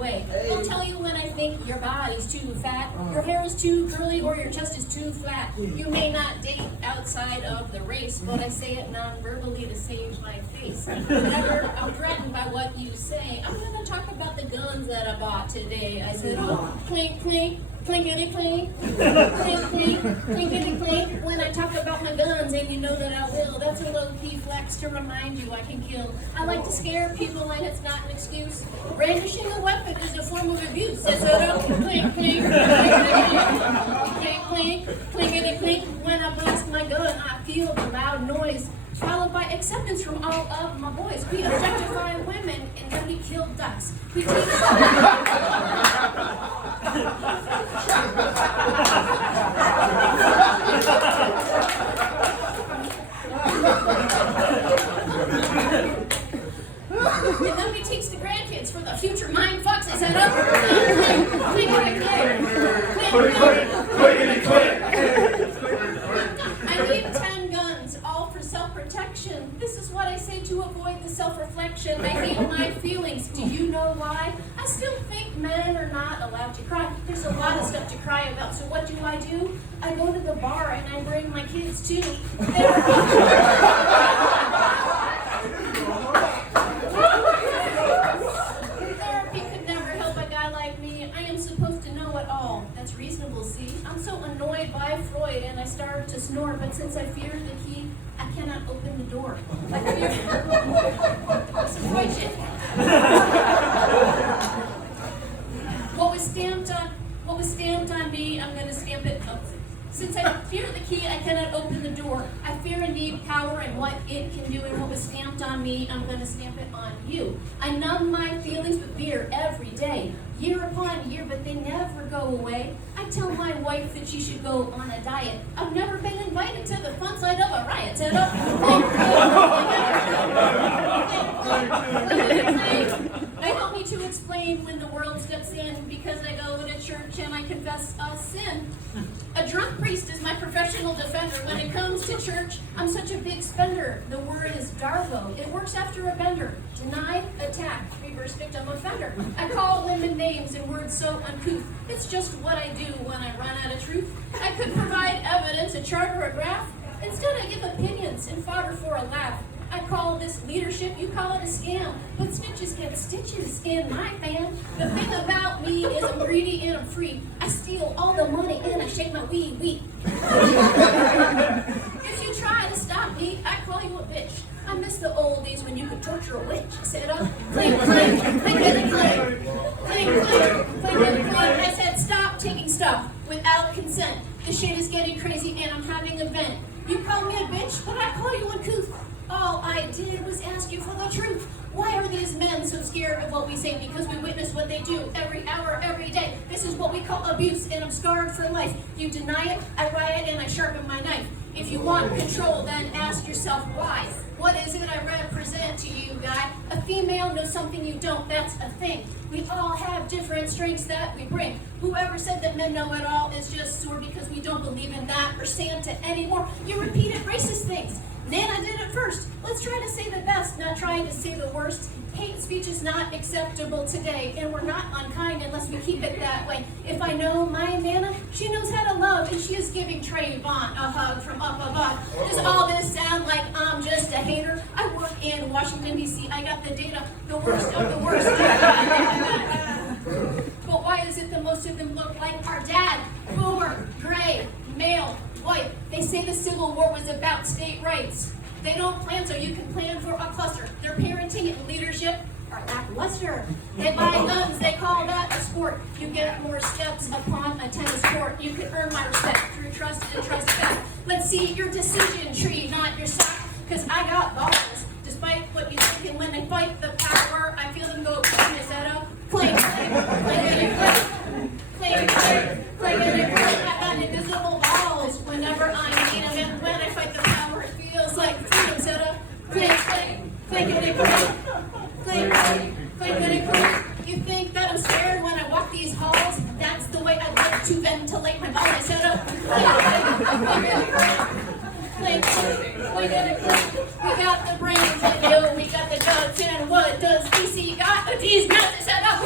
way. I'll tell you when I think your body's too fat, your hair is too curly, or your chest is too flat. You may not date outside of the race, but I say it non-verbally to save my face. Whenever I'm threatened by what you say, I'm going to talk about the guns that I bought today. I said, oh, clink, clink. Clinkety clink, clink, clink, clinkety clink. When I talk about my guns, and you know that I will, that's a low-key flex to remind you I can kill. I like to scare people, and it's not an excuse. Brandishing a weapon is a form of abuse. Says clink, clink, clink, clink, clinkety clink. When I blast my gun, I feel the loud noise, followed by acceptance from all of my boys. We objectify women, and then we kill ducks. We take and then we teach the grandkids for the future mind fucks. I said, I need 10 guns, all for self-protection. This is what I say to avoid the self-reflection. I hate my feelings. Do you know why? I still think men are not allowed to cry. There's a lot of stuff to cry about. So what do? I go to the bar and I bring my kids too. Therapy could never help a guy like me. I am supposed to know it all. That's reasonable, see? I'm so annoyed by Freud and I start to snore, but since I fear the key, I cannot open the door. I fear some Freud shit. What was stamped on me, I'm gonna stamp it up. Since I fear the key, I cannot open the door. I fear and need power and what it can do, and what was stamped on me, I'm going to stamp it on you. I numb my feelings with beer every day, year upon year, but they never go away. I tell my wife that she should go on a diet. I've never been invited to the fun side of a riot. Set up. I help me to explain when the world steps in, because I go to church and I confess a sin. A drunk priest is my professional defender. When it comes to church, I'm such a big spender. The word is darvo. It works after a bender. Deny, attack, reverse victim, offender. I call women names in words so uncouth. It's just what I do when I run out of truth. I could provide evidence, a chart or a graph. Instead, I give opinions and fodder for a laugh. I call this leadership, you call it a scam. But snitches get stitches in my fan. The thing about me is I'm greedy and I'm free. I steal all the money and I shake my wee. If you try to stop me, I call you a bitch. I miss the old days when you could torture a witch. I said, clink, clink, clink, clink, clink, clink, clink. I said, stop taking stuff without consent. The shit is getting crazy and I'm having a vent. You call me a bitch, but I call you uncouth. All I did was ask you for the truth. Why are these men so scared of what we say? Because we witness what they do every hour, every day. This is what we call abuse, and I'm scarred for life. You deny it, I riot, and I sharpen my knife. If you want control, then ask yourself why. What is it I represent to you, guy? A female knows something you don't, that's a thing. We all have different strengths that we bring. Whoever said that men know it all is just sore because we don't believe in that or Santa anymore. You repeated racist things. Nana did it first. Let's try to say the best, not trying to say the worst. Hate speech is not acceptable today, and we're not unkind unless we keep it that way. If I know my Nana, she knows how to love, and she is giving Trayvon a hug from up above. Does all this sound like I'm just a hater? I work in Washington, D.C. I got the data, the worst of the worst. But why is it that most of them look like our dad? Boomer, gray, male, white. They say the Civil War was about state rights. They don't plan so you can plan for a cluster. Their parenting and leadership are lackluster. They buy guns, they call that a sport. You get more steps upon a tennis court. You can earn my respect through trust and trust back. Let's see your decision tree, not your sock, because I got balls. Despite what you think, and when they fight the power, I feel them go clean, set up, clink, clink, clink, clink, clink, clink, I got invisible balls whenever I need them, and when I fight the power, it feels like freedom, set up, clink, clink, clink, clink, clink, clink, clink. You think that I'm scared when I walk these halls? That's the way I like to ventilate my body, set up, clink, clink, clink, clink. We got the brains and you, we got the guts, and what does DC got? These nuts, set up.